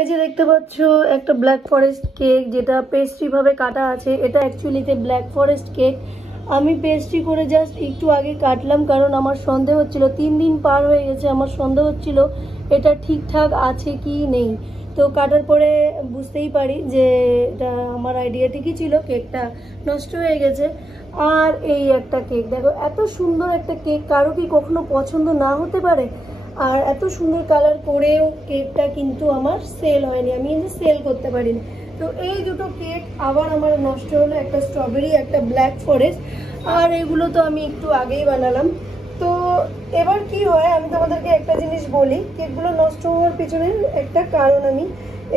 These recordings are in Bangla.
এই যে দেখতে পাচ্ছ একটা ব্ল্যাক ফরেস্ট কেক, যেটা পেস্ট্রি ভাবে কাটা আছে। এটা অ্যাকচুয়ালিতে ব্ল্যাক ফরেস্ট কেক। আমি পেস্ট্রি করে জাস্ট একটু আগে কাটলাম, কারণ আমার সন্দেহ হচ্ছিল, 3 দিন পার হয়ে গেছে, আমার সন্দেহ হচ্ছিল এটা ঠিকঠাক আছে কি নেই। তো কাটার পরে বুঝতেই পারি যে এটা আমার আইডিয়া ঠিকই ছিল, কেকটা নষ্ট হয়ে গেছে। আর এই একটা কেক দেখো, এত সুন্দর একটা কেক, কারো কি কখনো পছন্দ না হতে পারে? আর এত সুন্দর কালার করেও কেকটা কিন্তু আমার সেল হয়নি, আমি কিন্তু সেল করতে পারিনি। তো এই দুটো কেক আবার আমার নষ্ট হলো, একটা স্ট্রবেরি, একটা ব্ল্যাক ফরেস্ট। আর এগুলো তো আমি একটু আগেই বানালাম। তো এবার কি হয়, আমি তোমাদেরকে একটা জিনিস বলি, কেকগুলো নষ্ট হওয়ার পিছনে একটা কারণ আমি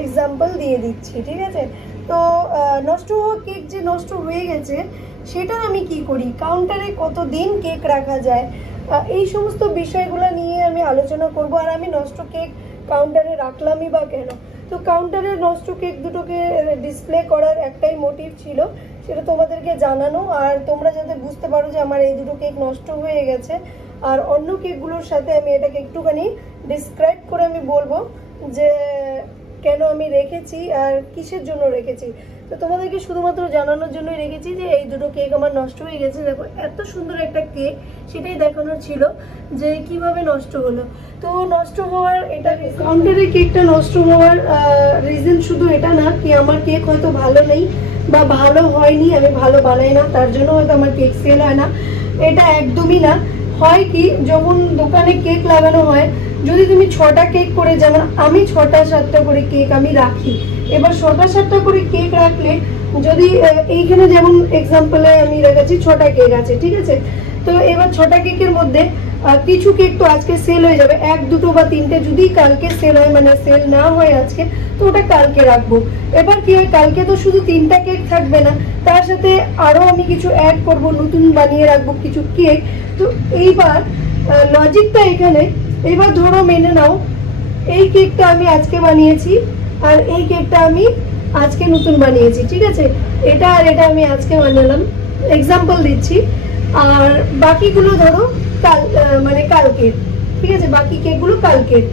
এক্সাম্পল দিয়ে দিচ্ছি, ঠিক আছে? তো নষ্ট হওয়া কেক যে নষ্ট হয়ে গেছে, সেটা আমি কি করি, কাউন্টারে কতদিন কেক রাখা যায়, এই সমস্ত বিষয়গুলো নিয়ে আমি আলোচনা করব। আর আমি নষ্ট কেক কাউন্টারে রাখলামই বা কেন? তো কাউন্টারে নষ্ট কেক দুটোকে ডিসপ্লে করার একটাই মোটিভ ছিল, সেটা তোমাদেরকে জানানো, আর তোমরা যাতে বুঝতে পারো যে আমার এই দুটো কেক নষ্ট হয়ে গেছে। আর অন্য কেকগুলোর সাথে আমি এটাকে একটুখানি ডিসক্রাইব করে আমি বলবো যে কেন আমি রেখেছি আর কিসের জন্য রেখেছি। তো তোমাদেরকে শুধুমাত্র জানানোর জন্যই রেখেছি যে এই দুটো কেক আমার নষ্ট হয়ে গেছে। দেখো এত সুন্দর একটা কেক, সেটাই দেখানোর ছিল যে কিভাবে নষ্ট হলো। তো নষ্ট হওয়ার এটা কাউন্টারে কেকটা নষ্ট হওয়ার রিজন শুধু এটা না কি আমার কেক হয়তো ভালো নেই বা ভালো হয়নি, আমি ভালো বানাই না, তার জন্য হয়তো আমার কেক সেল হয় না, এটা একদমই না। হয় কি, যখন দোকানে কেক লাগানো হয়, যদি তুমি 6টা কেক করে, যেমন আমি 6টা 7টা করে কেক আমি রাখি, এবার 6টা 7টা করে কেক রাখলে, যদি এইখানে যেমন এক্সাম্পলে আমি রেখেছি 6টা কেক আছে, ঠিক আছে? তো এবার 6টা কেকের মধ্যে কিছু কেক তো আজকে সেল হয়ে যাবে, 1 2 বা 3টে যদি কালকে সেল হয়, মানে সেল না হয় আজকে, তো ওটা কালকে রাখবো। এবার কি হয়, কালকে তো শুধু 3টা কেক থাকবে না, তার সাথে আরো আমি কিছু অ্যাড করব, নতুন বানিয়ে রাখবো কিছু কেক। তো এইবার লজিকটা এখানে, এবার ধরো মেনে নাও এই কেকটা আমি আজকে বানিয়েছি আর এই কেকটা আমি আজকে নতুন বানিয়েছি, ঠিক আছে? এটা আর এটা আমি আজকে বানালাম, এক্সাম্পল দিচ্ছি। আর বাকিগুলো ধরো কাল, মানে কালকের, ঠিক আছে? বাকি কেকগুলো কালকের।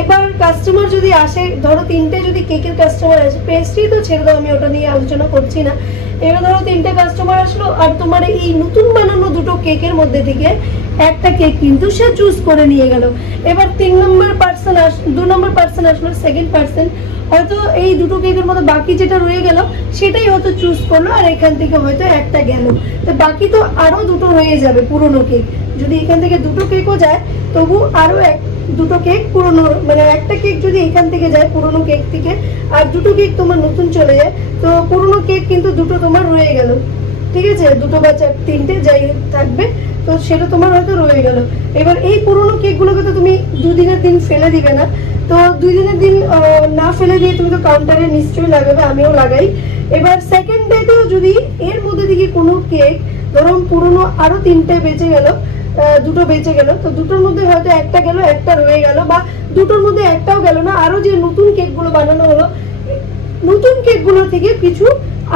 এবার কাস্টমার যদি আসে, ধরো 3টে যদি কেকের কাস্টমার আসে, পেস্ট্রি তো ছেড়ে দাও, আমি ওটা নিয়ে আলোচনা করছি না। এবার ধরো 3টে কাস্টমার আসলো, আর তোমার এই নতুন বানানো দুটো কেকের মধ্যে থেকে একটা কেক কিন্তু সে চুজ করে নিয়ে গেল। এবার 2 নম্বর পার্সন আসলো, সেকেন্ড পার্সন হয়তো এই দুটো কেকের মধ্যে বাকি যেটা রয়ে গেল সেটাই হয়তো চুজ করলো, আর এখান থেকে হয়তো একটা গেল, তো বাকি তো আরো দুটো রয়ে যাবে পুরনো কেক। যদি এখান থেকে দুটো কেকও যায়, তবু আরো দুটো কেক পুরনো, মানে একটা কেক যদি এখান থেকে যায় পুরনো কেক থেকে, আর দুটো কেক তোমার নতুন চলে যায়, তো পুরনো কেক কিন্তু দুটো তোমার রয়ে গেল, ঠিক আছে? 2 বা 3টে যাই থাকবে, তো সেটা তোমার হয়তো রয়ে গেল। এবার এই পুরনো কেকগুলোকে তো তুমি 2 দিনের দিন ফেলে দিবে না, তো 2 দিনের দিন না ফেলে দিয়ে তুমি তো কাউন্টারে নিশ্চয়ই লাগাবে, আমিও লাগাই। এবার সেকেন্ড ডেতেও যদি এর মধ্যে থেকে কোনো কেক, ধরুন পুরনো আরো 3টে বেঁচে গেল, দুটো বেঁচে গেল, তো দুটোর মধ্যে হয়তো একটা গেল, একটা রয়ে গেল, বা দুটোর মধ্যে একটাও গেল না, আরো যে নতুন কেকগুলো বানানো হলো, নতুন কেকগুলো থেকে কিছু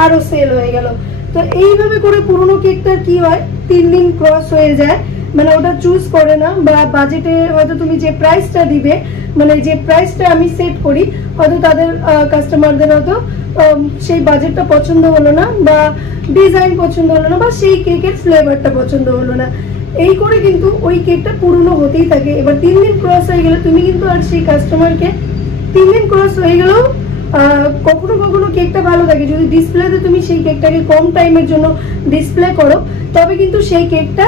আরো সেল হয়ে গেল। তো এইভাবে করে পুরনো কেকটা কি হয়, 3 দিন ক্রস হয়ে যায়, মানে ওটা চুজ করে না, বা বাজেটে হয়তো তুমি যে প্রাইসটা দিবে, মানে যে প্রাইসটা আমি সেট করি, হয়তো তাদের কাস্টমারদের হয়তো সেই বাজেটটা পছন্দ হলো না, বা ডিজাইন পছন্দ হলো না, বা সেই কেকের ফ্লেভারটা পছন্দ হলো না, এই করে কিন্তু ওই কেকটা পুরনো হতেই থাকে। এবার 3 দিন ক্রস হয়ে গেলে তুমি কিন্তু আর সেই কাস্টমারকে, 3 দিন ক্রস হয়ে গেলেও কখনো কখনো কেকটা ভালো থাকে, যদি ডিসপ্লেতে তুমি সেই কেকটাকে কম টাইমের জন্য ডিসপ্লে করো, তবে কিন্তু সেই কেকটা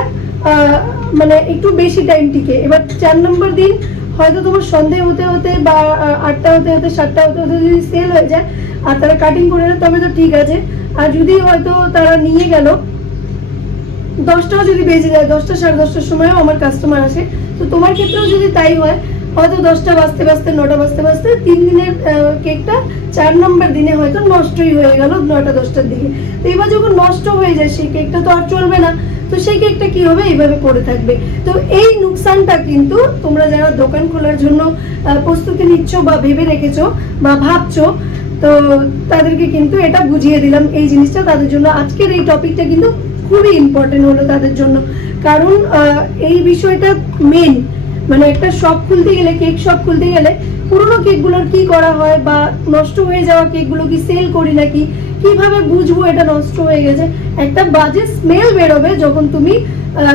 মানে একটু বেশি টাইম টিকে। এবার 4 নম্বর দিন হয়তো তোমার সন্ধ্যে হতে হতে বা 8টা হতে হতে 7টা হতে হতে যদি সেল হয়ে যায় আর তারা কাটিং করে নেয়, তবে তো ঠিক আছে। আর যদি হয়তো তারা নিয়ে গেল, 10টাও যদি বেজে যায়, 10টা 10:30টার সময়ও আমার কাস্টমার আসে, তো তোমার ক্ষেত্রেও যদি তাই হয়, হয়তো 10টা বাজতে বাজতে 9টা বাজতে বাজতে 3 দিনের কেকটা 4 নম্বর দিনে হয়তো নষ্টই হয়ে গেল 9টা 10টার দিকে। তো এবার যখন নষ্ট হয়ে যায় সেই কেকটা তো আর চলবে না, তো সেই কেকটা কি হবে, এইভাবে পড়ে থাকবে। তো এই নুকসানটা কিন্তু তোমরা যারা দোকান খোলার জন্য প্রস্তুতি নিচ্ছ বা ভেবে রেখেছো বা ভাবছো, তো তাদেরকে কিন্তু এটা বুঝিয়ে দিলাম এই জিনিসটা, তাদের জন্য আজকের এই টপিকটা কিন্তু খুবই ইম্পর্টেন্ট হলো তাদের জন্য। কারণ এই বিষয়টা মেন, মানে একটা শপ খুলতে গেলে, কেক শপ খুলতে গেলে পুরোনো কেকগুলোর কি করা হয় বা নষ্ট হয়ে যাওয়া কেকগুলো কি সেল করি নাকি, কিভাবে বুঝবো এটা নষ্ট হয়ে গেছে। একটা বাজে স্মেল বেরোবে যখন তুমি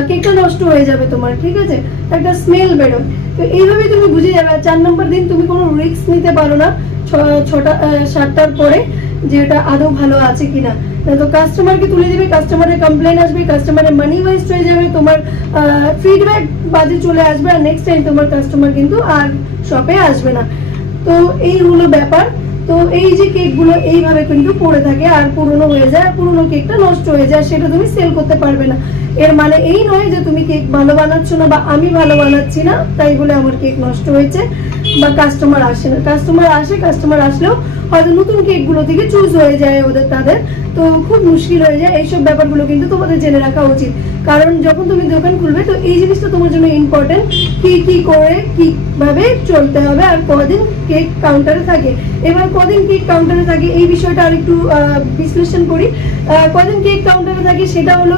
কেকটা নষ্ট হয়ে যাবে তোমার, ঠিক আছে, একটা স্মেল বেরোবে। তো এইভাবেই তুমি বুঝে যাবে। 4 নম্বর দিন তুমি কোনো রিস্ক নিতে পারো না 7টার পরে যে এটা আদৌ ভালো আছে কিনা। তো কাস্টমারকে তুলে দেবে, কাস্টমারের কমপ্লেন আসবে, কাস্টমারের মানি ওয়েস্ট হয়ে যাবে, তোমার ফিডব্যাক বাজে চলে আসবে, আর নেক্সট টাইম তোমার কাস্টমার কিন্তু আর শপে আসবে না। তো এই হলো ব্যাপার। তো এই যে কেকগুলো এইভাবে কিন্তু পড়ে থাকে আর পুরনো হয়ে যায়, আর পুরনো কেকটা নষ্ট হয়ে যায়, সেটা তুমি সেল করতে পারবে না। এর মানে এই নয় যে তুমি কেক ভালো বানাচ্ছ না বা আমি ভালো বানাচ্ছি না তাই বলে আমার কেক নষ্ট হয়েছে বা কাস্টমার আসে না। কাস্টমার আসে, কাস্টমার আসলেও হয়তো নতুন কেকগুলো থেকে চুজ হয়ে যায় তাদের, তো খুব মুশকিল হয়ে যায়। এইসব ব্যাপারগুলো কিন্তু তোমাদের জেনে রাখা উচিত, কারণ যখন তুমি দোকান খুলবে তো এই জিনিসটা তোমার জন্য ইম্পর্টেন্ট, কি করে কিভাবে চলতে হবে আর কদিন কেক কাউন্টারে থাকে। এবার কদিন কেক কাউন্টারে থাকে এই বিষয়টা আর একটু বিশ্লেষণ করি। কদিন কেক কাউন্টারে থাকে সেটা হলো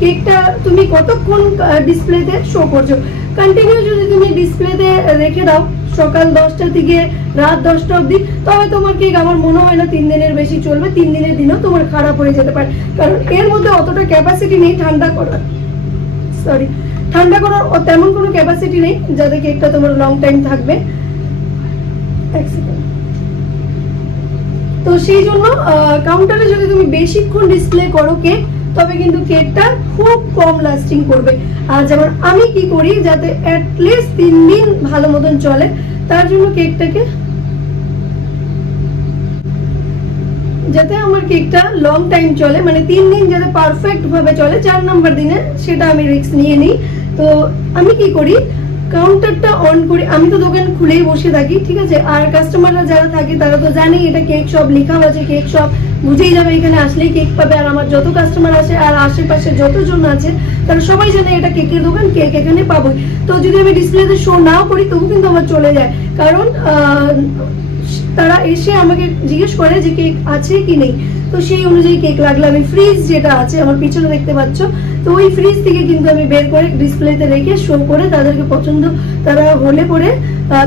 কেকটা তুমি কতক্ষণ ডিসপ্লেতে শো করছো। কন্টিনিউ যদি তুমি ডিসপ্লেতে রেখে দাও সকাল 10টা থেকে রাত 10টা অবধি, তবে তোমার কেক আমার মনে হয় না 3 দিনের বেশি চলবে। 3 দিনের দিনও তোমার খারাপ হয়ে যেতে পারে, কারণ এর মধ্যে অতটা ক্যাপাসিটি নেই ঠান্ডা করার তেমন কোনো ক্যাপাসিটি নেই যাতে কেকটা তোমার লং টাইম থাকবে। তো সেই জন্য কাউন্টারে যদি তুমি বেশিক্ষণ ডিসপ্লে করো কেক, তবে কিন্তু কেকটা খুব কম লাস্টিং করবে। আর যেমন আমি কি করি যাতে অ্যাটলিস্ট 3 দিন ভালো মতন চলে, তার জন্য কেকটাকে যাতে আমার কেকটা লং টাইম চলে, মানে 3 দিন যাতে পারফেক্ট ভাবে চলে, 4 নম্বর দিনে সেটা আমি রিস্ক নিয়ে নিই। তো আমি কি করি, কাউন্টারটা অন করি। আমি তো দোকান খুলেই বসে থাকি, ঠিক আছে, আর কাস্টমাররা যারা থাকে তারা তো জানে এটা কেক শপ, লেখা আছে কেক শপ, বুঝেই যাবে এখানে আসলেই কেক পাবে। আর আমার যত কাস্টমার আসে আর আশেপাশে যতজন আছে তারা সবাই জানে এটা কেকের দোকান, কেক এখানে পাবো। তো যদি আমি ডিসপ্লেতে শো নাও করি তবু কিন্তু আমার চলে যায়, কারণ তারা এসে আমাকে জিজ্ঞেস করে যে কেক আছে কি নেই। তো সেই অনুযায়ী কেক লাগলে আমি ফ্রিজ যেটা আছে আমার পিছনে দেখতে পাচ্ছ, তো ওই ফ্রিজ থেকে কিন্তু আমি বের করে ডিসপ্লেতে রেখে শো করে তাদেরকে পছন্দ তারা হলে পরে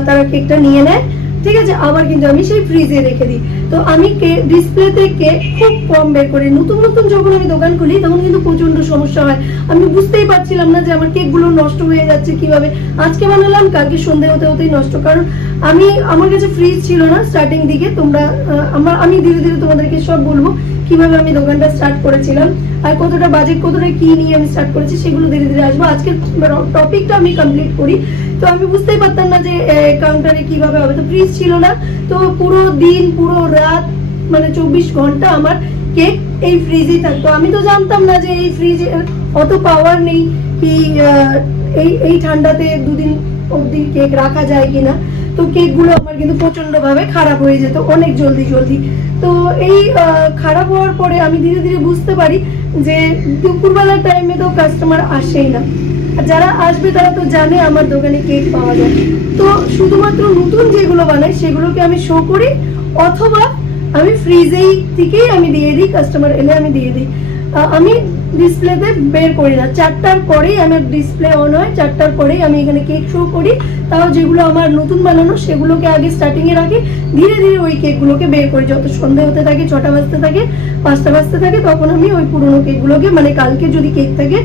তারা কেকটা নিয়ে নেয়, ঠিক আছে, আবার কিন্তু আমি সেই ফ্রিজে রেখে দিই। তো আমি ডিসপ্লেতে কেক খুব কম বের করি। নতুন যখন আমি দোকান খুলি তখন কিন্তু প্রচন্ড সমস্যা হয়, আমি বুঝতেই পারছিলাম না যে আমার কেকগুলো নষ্ট হয়ে যাচ্ছে কিভাবে। আজকে বানালাম কালকে সন্ধ্যে হতেই নষ্ট, কারণ আমার কাছে ফ্রিজ ছিল না স্টার্টিং দিকে। আমি ধীরে ধীরে তোমাদেরকে সব বলবো কিভাবে আমি দোকানটা স্টার্ট করেছিলাম আর কতটা বাজেট কতটা কি নিয়ে আমি স্টার্ট করেছি, সেগুলো ধীরে ধীরে আসবো। আজকে টপিকটা আমি কমপ্লিট করি। তো আমি বুঝতেই পারতাম না যে কাউন্টারে কিভাবে হবে, তো ফ্রিজ ছিল না। তো পুরো দিন পুরো রাত মানে 24 ঘন্টা আমার কেক এই ফ্রিজেই থাকতো। আমি তো জানতাম না যে এই ফ্রিজে অত পাওয়ার নেই কি এই ঠান্ডাতে 2 দিন অবধি কেক রাখা যায় কিনা। তো কেকগুলো আমার কিন্তু প্রচন্ড ভাবে খারাপ হয়ে যেত অনেক জলদি। তো এই খারাপ হওয়ার পরে আমি ধীরে ধীরে বুঝতে পারি যে দুপুরবেলার টাইমে তো কাস্টমার আসেই না, যারা আসবে তারা তো জানে আমার দোকানে কেক পাওয়া যায়। তো শুধুমাত্র নতুন যেগুলো বানাই সেগুলোকে আমি শো করি, অথবা আমি ফ্রিজেই থেকেই আমি দিয়ে দিই, কাস্টমার এলে আমি দিয়ে দিই। আমি ডিসপ্লেতে বের করি না। 4টার পরেই আমার ডিসপ্লে অন হয়, 4টার পরেই আমি এখানে কেক শো করি। তাও যেগুলো আমার নতুন বানানো সেগুলোকে আগে স্টার্টিং এ রাখি, ধীরে ধীরে ওই কেকগুলোকে বের করি। যত সন্ধ্যে হতে থাকে, 6টা বাজতে থাকে, 5টা বাজতে থাকে, তখন আমি ওই পুরোনো কেকগুলোকে মানে কালকে যদি কেক থাকে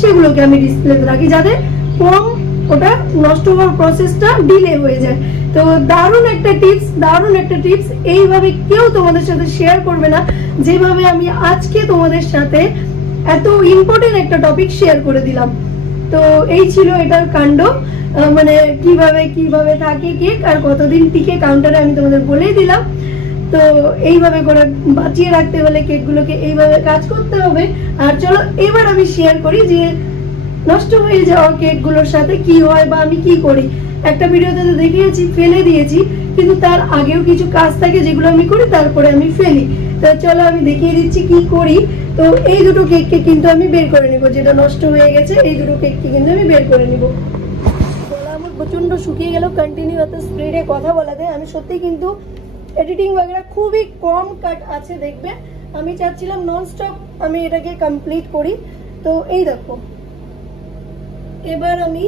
সেগুলোকে আমি ডিসপ্লেতে রাখি, যাতে কম ওটা নষ্ট হওয়ার প্রসেসটা ডিলে হয়ে যায়। তো দারুণ একটা টিপস, এইভাবে কেউ তোমাদের সাথে শেয়ার করবে না যেভাবে আমি আজকে তোমাদের সাথে এত ইম্পর্টেন্ট একটা টপিক শেয়ার করে দিলাম। তো এই ছিল এটার কাণ্ড, মানে কিভাবে থাকে কেক আর কতদিন টিকে কাউন্টারে আমি তোমাদের বলেই দিলাম। তো এইভাবে করে বাঁচিয়ে রাখতে হলে কেকগুলোকে এইভাবে কাজ করতে হবে। আর চলো এবার আমি শেয়ার করি যে নষ্ট হয়ে যাওয়া কেকগুলোর সাথে কি হয় বা আমি কি করি। একটা ভিডিওতে তো দেখিয়েছি ফেলে দিয়েছি, কিন্তু তার আগেও কিছু কাজ থাকে যেগুলো আমি করি তারপরে আমি ফেলি। তো চলো আমি দেখিয়ে দিচ্ছি কি করি। তো এই দুটো কেককে কিন্তু আমি বের করে নিব, যেটা নষ্ট হয়ে গেছে এই দুটো কেককে কিন্তু আমি বের করে নিব। গলা আমার প্রচন্ড শুকিয়ে গেল কন্টিনিউ এত স্পিডে কথা বলাতে। আমি সত্যি কিন্তু এডিটিং वगैरह খুবই কম কাট আছে দেখবে। আমি চাচ্ছিলাম নন স্টপ আমি এটাকে কমপ্লিট করি। তো এই দেখো এবার আমি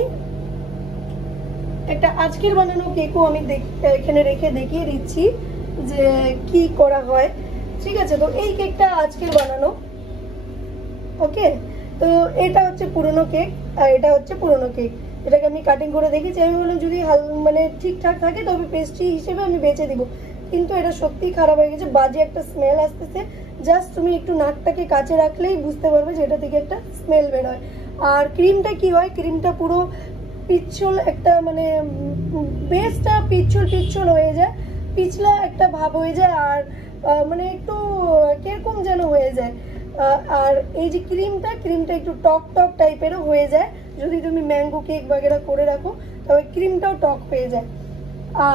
একটা আজকের বানানো কেকও আমি এখানে রেখে দেখিয়ে দিচ্ছি যে কি করা হয়। ঠিক আছে, তো এই কেকটা আজকের বানানো। ওকে, তো এটা হচ্ছে পুরনো কেক আর এটা হচ্ছে পুরনো কেক। এটাকে আমি কাটিং করে দেখেছি, আমি বললাম যদি মানে ঠিকঠাক থাকে তবে পেস্ট্রি হিসেবে আমি বেচে দিব, কিন্তু এটা সত্যি খারাপ হয়ে গেছে, বাজে একটা স্মেল আসতেছে। জাস্ট তুমি একটু নাকটাকে কাছে রাখলেই বুঝতে পারবে যে এটা থেকে একটা স্মেল বের হয়। আর ক্রিমটা কি হয়, ক্রিমটা পুরো পিচ্ছল একটা মানে বেসটা পিচ্ছল হয়ে যায়, পিছলা একটা ভাব হয়ে যায়, আর মানে একটু কিরকম যেন হয়ে যায়। আর এই যে ক্রিমটা একটু টক টাইপেরও হয়ে যায়, যদি তুমি ম্যাঙ্গো কেক বাগেরা করে রাখো তবে ক্রিমটাও টক হয়ে যায়।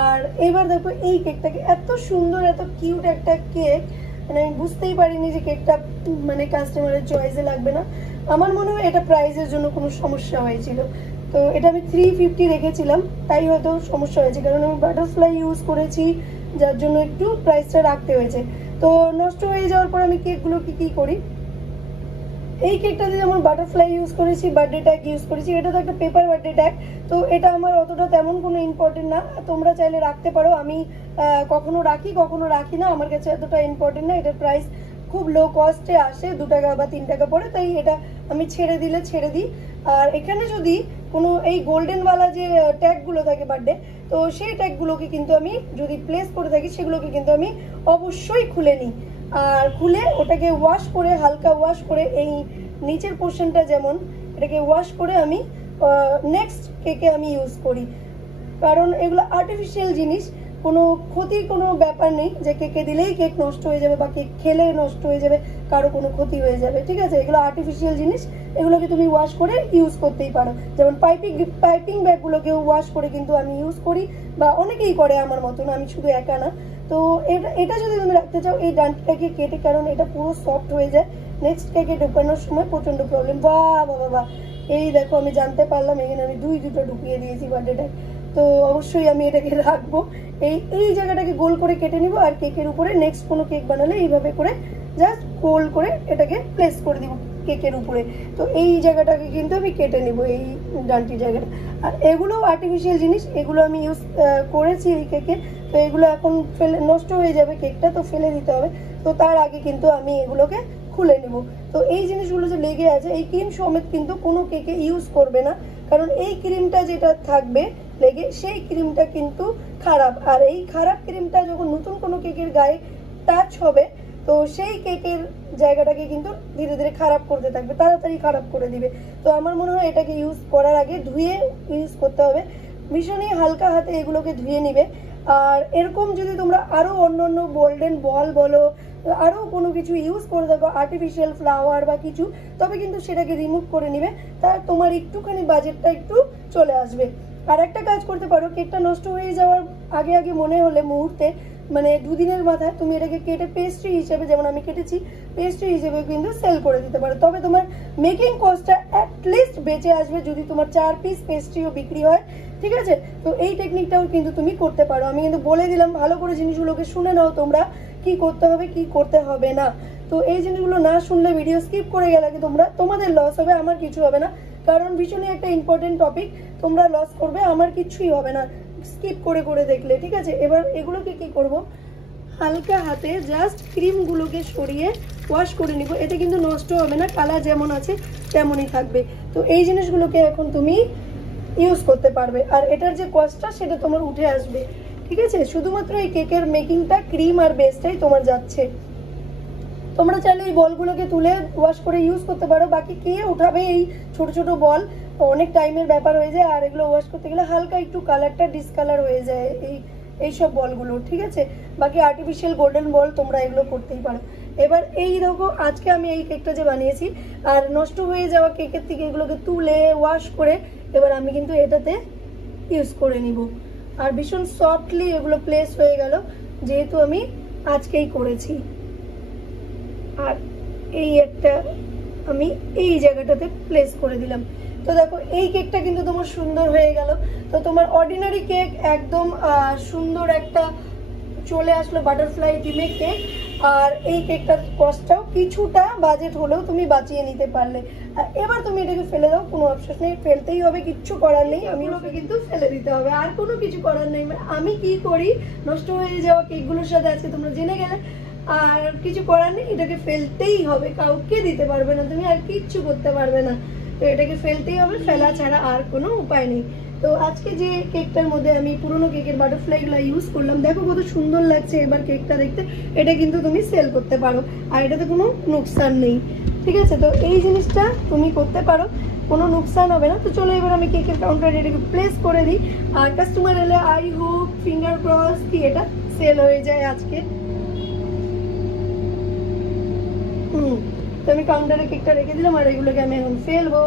আর এবার দেখো এই কেকটাকে, এত সুন্দর এত কিউট একটা কেক, মানে আমি বুঝতেই পারিনি যে কেকটা মানে কাস্টমারের চয়েসে লাগবে না। আমার মনে হয় এটা প্রাইসের জন্য কোনো সমস্যা হয়েছিল, তো এটা আমি 350 রেখেছিলাম, তাই হয়তো সমস্যা হয়েছে, কারণ আমি বাটারফ্লাই ইউজ করেছি যার জন্য একটু প্রাইসটা রাখতে হয়েছে। তো নষ্ট হয়ে যাওয়ার পর আমি কেকগুলোকে কি করি, এই কেকটাতে যেমন বাটারফ্লাই ইউজ করেছি, বার্থডে ট্যাগ ইউজ করেছি, এটা তো একটা পেপার বার্থডে ট্যাগ, তো এটা আমার অতটা তেমন কোনো ইম্পর্টেন্ট না, তোমরা চাইলে রাখতে পারো। আমি কখনো রাখি না, আমার কাছে এতটা ইম্পর্টেন্ট না। এটার প্রাইস খুব লো কস্টে আসে, 2 টাকা বা 3 টাকা পড়ে, তাই এটা আমি ছেড়ে দিই। আর এখানে যদি কোনো এই গোল্ডেনওয়ালা যে ট্যাগগুলো থাকে বার্থডে, তো সেই ট্যাগগুলোকে কিন্তু আমি যদি প্লেস করে থাকি সেগুলোকে কিন্তু আমি অবশ্যই খুলে নিই, আর খুলে ওটাকে ওয়াশ করে, হালকা ওয়াশ করে, এই নিচের পোর্শনটা যেমন এটাকে ওয়াশ করে আমি নেক্সট কেকে আমি ইউজ করি, কারণ এগুলো আর্টিফিশিয়াল জিনিস, কোনো ক্ষতির কোনো ব্যাপার নেই যে কেকে দিলেই কেক নষ্ট হয়ে যাবে বা কেক খেলে নষ্ট হয়ে যাবে, কারো কোনো ক্ষতি হয়ে যাবে। ঠিক আছে, এগুলো আর্টিফিশিয়াল জিনিস, এগুলোকে তুমি ওয়াশ করে ইউজ করতেই পারো। যেমন পাইপিং ব্যাগগুলোকেও ওয়াশ করে কিন্তু আমি ইউজ করি, বা অনেকেই করে আমার মতন, আমি শুধু একা না। তো এটা যদি তুমি রাখতে চাও এই ডান্টিটাকে কেটে, কারণ এটা পুরো সফট হয়ে যায়, নেক্সট কেকে ঢোকানোর সময় প্রচন্ড প্রবলেম। বাহ, এই দেখো আমি জানতে পারলাম এখানে আমি দুটো ঢুকিয়ে দিয়েছি বার্থডেটা, তো অবশ্যই আমি এটাকে রাখবো। এই জায়গাটাকে গোল করে কেটে নিব, আর কেকের উপরে নেক্সট কোনো কেক বানালে এইভাবে করে জাস্ট গোল করে এটাকে প্লেস করে দিব কেকের উপরে। তো এই জায়গাটাকে কিন্তু আমি কেটে নিব, এই ডান্টি জায়গাটা। আর এগুলো আর্টিফিশিয়াল জিনিস, এগুলো আমি ইউজ করেছি এই কেকে, তো এগুলো এখন নষ্ট হয়ে যাবে কেকটা, তো ফেলে দিতে হবে। তো তার আগে কিন্তু আমি এগুলোকে খুলে নেব। তো এই জিনিসগুলো যে লেগে আছে, এই ক্রিম সমেত কিন্তু কোনো কেকে ইউজ করবে না, কারণ এই ক্রিমটা যেটা থাকবে লেগে, সেই ক্রিমটা কিন্তু খারাপ, আর এই খারাপ ক্রিমটা যখন নতুন কোনো কেকের গায়ে টাচ হবে, তো সেই কেকের জায়গাটাকে কিন্তু ধীরে ধীরে খারাপ করতে থাকবে, তাড়াতাড়ি খারাপ করে দিবে। তো আমার মনে হয় এটাকে ইউজ করার আগে ধুয়ে ইউজ করতে হবে, ভীষণই হালকা হাতে এগুলোকে ধুয়ে নিবে। আর এরকম যদি তোমরা আরো অন্য গোল্ডেন বল বলো, আরো কোনো কিছু ইউজ করে থাকো, আর্টিফিশিয়াল ফ্লাওয়ার বা কিছু, তবে কিন্তু সেটাকে রিমুভ করে নিবে, তা তোমার একটুখানি বাজেটটা একটু চলে আসবে। আর একটা কাজ করতে পারো, কেকটা নষ্ট হয়ে যাওয়ার আগে মনে হলে মুহূর্তে, মানে 2 দিনের মাথায় তুমি এটাকে কেটে পেস্ট্রি হিসেবে, যেমন আমি কেটেছি, পেস্ট্রি হিসেবে কিন্তু সেল করে দিতে পারো, তবে তোমার মেকিং কস্টটা অ্যাটলিস্ট বেঁচে আসবে যদি তোমার 4 পিস পেস্ট্রিও বিক্রি হয়। ঠিক আছে, তো এই টেকনিকটাও কিন্তু তুমি করতে পারো। আমি কিন্তু বলে দিলাম, ভালো করে জিনিসগুলোকে শুনে নাও তোমরা, কি করতে হবে কি করতে হবে না। তো এই জিনিসগুলো না শুনলে, ভিডিও স্কিপ করে গেলে কি তোমাদের লস হবে, আমার কিছু হবে না, কারণ ভীষণই একটা ইম্পর্টেন্ট টপিক, তোমরা লস করবে, আমার কিছুই হবে না স্কিপ করে দেখলে। ঠিক আছে, এবার এগুলোকে কি করব, হালকা হাতে জাস্ট ক্রিমগুলোকে সরিয়ে ওয়াশ করে নিব, এতে কিন্তু নষ্ট হবে না, কালার যেমন আছে তেমনই থাকবে। তো এই জিনিসগুলোকে এখন তুমি ইউজ করতে পারবে, আর এটার যে কস্টটা সেটা তোমার উঠে আসবে। ঠিক আছে, শুধুমাত্র এই কেকের মেকিংটা, ক্রিম আর বেসটাই তোমার যাচ্ছে। তোমরা চাইলে এই বলগুলোকে তুলে ওয়াশ করে ইউজ করতে পারো, বাকি কে উঠাবে এই ছোট বল, অনেক টাইমের ব্যাপার হয়ে যায়, আর এগুলো ওয়াশ করতে গেলে হালকা একটু কালারটা ডিসকালার হয়ে যায় এইসব বলগুলো। ঠিক আছে, বাকি আর্টিফিশিয়াল গোল্ডেন বল তোমরা এগুলো করতেই পারো। এবার এই দেখো, আজকে আমি এই কেকটা যে বানিয়েছি, আর নষ্ট হয়ে যাওয়া কেকের থেকে এগুলোকে তুলে ওয়াশ করে এবার আমি কিন্তু এটাতে ইউজ করে নিব, আর ভীষণ সফটলি এগুলো প্লেস হয়ে গেল, যেহেতু আমি আজকেই করেছি। আর এই একটা আমি এই জায়গাটাতে প্লেস করে দিলাম। তো দেখো এই কেকটা কিন্তু তোমার সুন্দর হয়ে গেল। তো তোমার অর্ডিনারি কেক একদম সুন্দর একটা চলে আসলো বাটারফ্লাই ডিমের কেক। আর এই কেকটার কস্টটাও কিছুটা বাজেট হলেও তুমি বাঁচিয়ে নিতে পারলে। এবার তুমি এটাকে ফেলে দাও, কোনো অপশন নেই, ফেলতেই হবে, কিচ্ছু করার নেই। আমি ওকে কিন্তু ফেলে দিতে হবে, আর কোনো কিছু করার নেই। মানে আমি কি করি নষ্ট হয়ে যাওয়া কেকগুলোর সাথে আজকে তোমরা জেনে গেলে। আর কিছু করার নেই, এটাকে ফেলতেই হবে, কাউকে দিতে পারবে না তুমি, আর কিচ্ছু করতে পারবে না। তো এটাকে ফেলতেই হবে, ফেলা ছাড়া আর কোনো উপায় নেই। তো আজকে যে কেকটার মধ্যে আমি পুরোনো কেকের বাটারফ্লাইগুলো ইউজ করলাম, দেখো কত সুন্দর লাগছে এবার কেকটা দেখতে। এটা কিন্তু তুমি সেল করতে পারো, আর এটাতে কোনো নুকসান নেই, ঠিক আছে? তো এই জিনিসটা তুমি করতে পারো, কোনো নুকসান হবে না। তো চলো এবার আমি কেকের কাউন্টারে এটাকে প্লেস করে দিই। আর কাস্টমার এলে আই হোপ, ফিঙ্গার ক্রস, কি এটা সেল হয়ে যায় আজকে। তো আমি কাউন্টারে কেকটা রেখে দিলাম, আর এগুলোকে আমি এখন ফেলবো,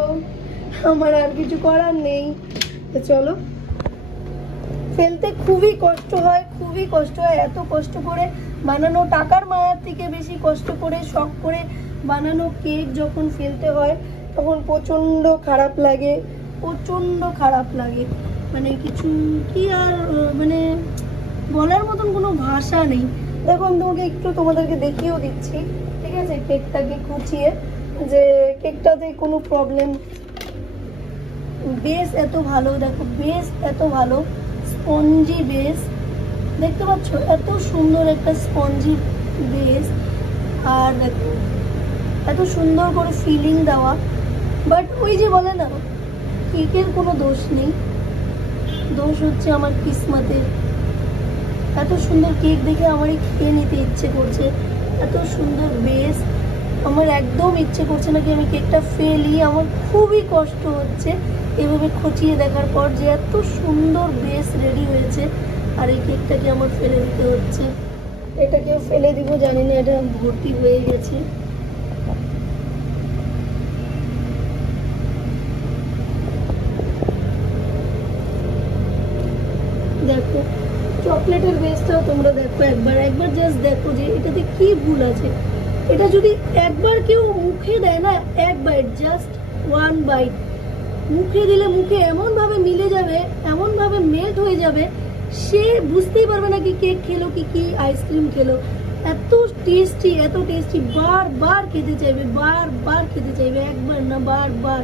আমার আর কিছু করার নেই। তো চলো, ফেলতে খুবই কষ্ট হয়, খুবই কষ্ট হয়। এত কষ্ট করে বানানো, টাকার মায়ার থেকে বেশি কষ্ট করে শখ করে বানানো কেক যখন ফেলতে হয় তখন প্রচন্ড খারাপ লাগে, প্রচন্ড খারাপ লাগে। মানে কিছু কি আর মানে বলার মতন কোনো ভাষা নেই। দেখো আমি তোমাকে একটু তোমাদেরকে দেখিয়েও দিচ্ছি, ঠিক আছে, কেকটাকে খুঁচিয়ে, যে কেকটাতে কোনো প্রবলেম। বেস এত ভালো, দেখো বেস এত ভালো, স্পঞ্জি বেস, দেখতে পাচ্ছ এত সুন্দর একটা স্পঞ্জি বেস। আর দেখো এত সুন্দর করে ফিলিং দেওয়া। বাট ওই যে বলে না, কেকের কোনো দোষ নেই, দোষ হচ্ছে আমার কিসমতের। এত সুন্দর কেক দেখে আমারই খেয়ে নিতে ইচ্ছে করছে, এত সুন্দর বেস, আমার একদম ইচ্ছে করছে না কি আমি কেকটা ফেলি। আমার খুবই কষ্ট হচ্ছে এভাবে খচিয়ে দেখার পর যে এত সুন্দর বেস রেডি হয়েছে, আর এই কেকটাকে আমার ফেলে দিতে হচ্ছে। এটাকেও ফেলে দিব জানি না, এটা ভর্তি হয়ে গেছে। দেখো চকলেটের বেসটাও তোমরা দেখো, একবার জাস্ট দেখো যে এটাতে কি ভুল আছে। এটা যদি একবার কেউ মুখে দেয় না, এক বাইট, জাস্ট ওয়ান বাইট মুখে দিলে মুখে এমন ভাবে মিলে যাবে, এমন ভাবে মেল্ট হয়ে যাবে, সে বুঝতেই পারবে না কি কেক খেলো কি আইসক্রিম খেলো। এত টেস্টি, এত টেস্টি, বারবার খেতে চাইবে, বারবার খেতে চাইবে, একবার না বারবার।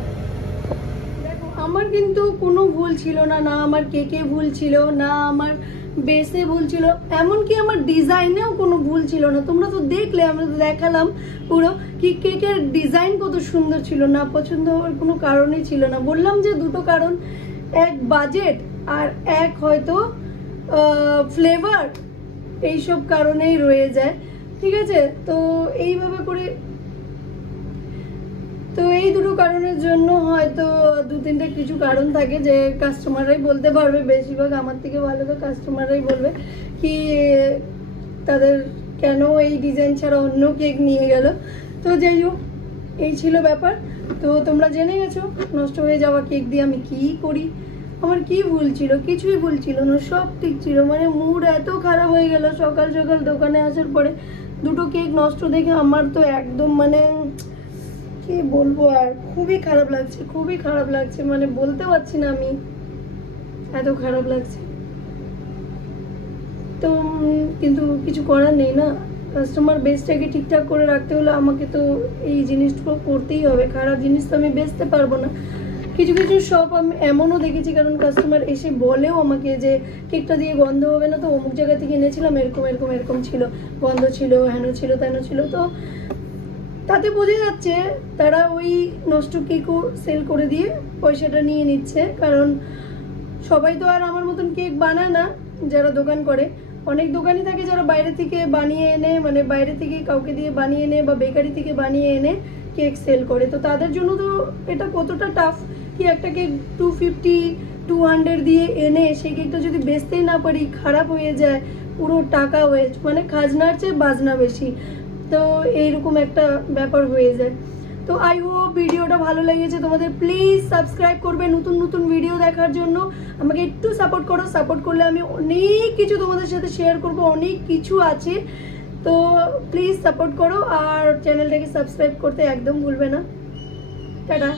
দেখো আমার কিন্তু কোনো ভুল ছিল না, না আমার কেকে ভুল ছিল, না আমার বেসে ভুল ছিল, এমনকি আমার ডিজাইনেও কোনো ভুল ছিল না। তোমরা তো দেখলে, আমরা তো দেখালাম পুরো কি কেকের ডিজাইন কত সুন্দর ছিল। না পছন্দ হওয়ার কোনো কারণই ছিল না। বললাম যে দুটো কারণ, এক বাজেট আর এক হয়তো ফ্লেভার, এইসব কারণেই রয়ে যায়, ঠিক আছে? তো এইভাবে করে, তো এই দুটো কারণের জন্য হয়তো দু তিনটা কিছু কারণ থাকে যে কাস্টমাররাই বলতে পারবে, বেশিরভাগ আমার থেকে ভালো তো কাস্টমাররাই বলবে কি তাদের কেন এই ডিজাইন ছাড়া অন্য কেক নিয়ে গেল। তো যাই হোক, এই ছিল ব্যাপার। তো তোমরা জেনে গেছো নষ্ট হয়ে যাওয়া কেক দিয়ে আমি কি করি, আমার কি ভুল ছিল। কিছুই ভুল ছিল না, সব ঠিক ছিল। মানে মুড এত খারাপ হয়ে গেল সকাল সকাল দোকানে আসার পরে, দুটো কেক নষ্ট দেখে আমার তো একদম মানে কি বলবো, আর খুবই খারাপ লাগছে, খুবই খারাপ লাগছে, মানে বলতে পারছি না আমি, এত খারাপ লাগছে। তো কিন্তু কিছু করার নেই না, কাস্টমার বেসটাকে ঠিকঠাক করে রাখতে হলে আমাকে তো এই জিনিসগুলো করতেই হবে। খারাপ জিনিস তো আমি বেচতে পারবো না। কিছু কিছু শপ আমি এমনও দেখেছি, কারণ কাস্টমার এসে বলেও আমাকে যে কেকটা দিয়ে গন্ধ হবে না, তো অমুক জায়গা থেকে এনেছিলাম, এরকম এরকম এরকম ছিল, গন্ধ ছিল, হেন ছিল, তেন ছিল। তো তাতে বোঝা যাচ্ছে তারা ওই নষ্ট কেকও সেল করে দিয়ে পয়সাটা নিয়ে নিচ্ছে। কারণ সবাই তো আর আমার মতন কেক বানায় না যারা দোকান করে। অনেক দোকানই থাকে যারা বাইরে থেকে বানিয়ে এনে, মানে বাইরে থেকে কাউকে দিয়ে বানিয়ে এনে বা বেকারি থেকে বানিয়ে এনে কেক সেল করে। তো তাদের জন্য তো এটা কতটা টাফ কি একটা কেক 250-200 দিয়ে এনে সেই কেকটা যদি বেচতেই না পারি, খারাপ হয়ে যায়, পুরো টাকা ওয়েস্ট, মানে খাজনার চেয়ে বাজনা বেশি। তো এইরকম একটা ব্যাপার হয়ে যায়। তো আই হোপ ভিডিওটা ভালো লেগেছে তোমাদের। প্লিজ সাবস্ক্রাইব করবে নতুন নতুন ভিডিও দেখার জন্য। আমাকে একটু সাপোর্ট করো, সাপোর্ট করলে আমি অনেক কিছু তোমাদের সাথে শেয়ার করব, অনেক কিছু আছে। তো প্লিজ সাপোর্ট করো, আর চ্যানেলটাকে সাবস্ক্রাইব করতে একদম ভুলবে না। টাটা।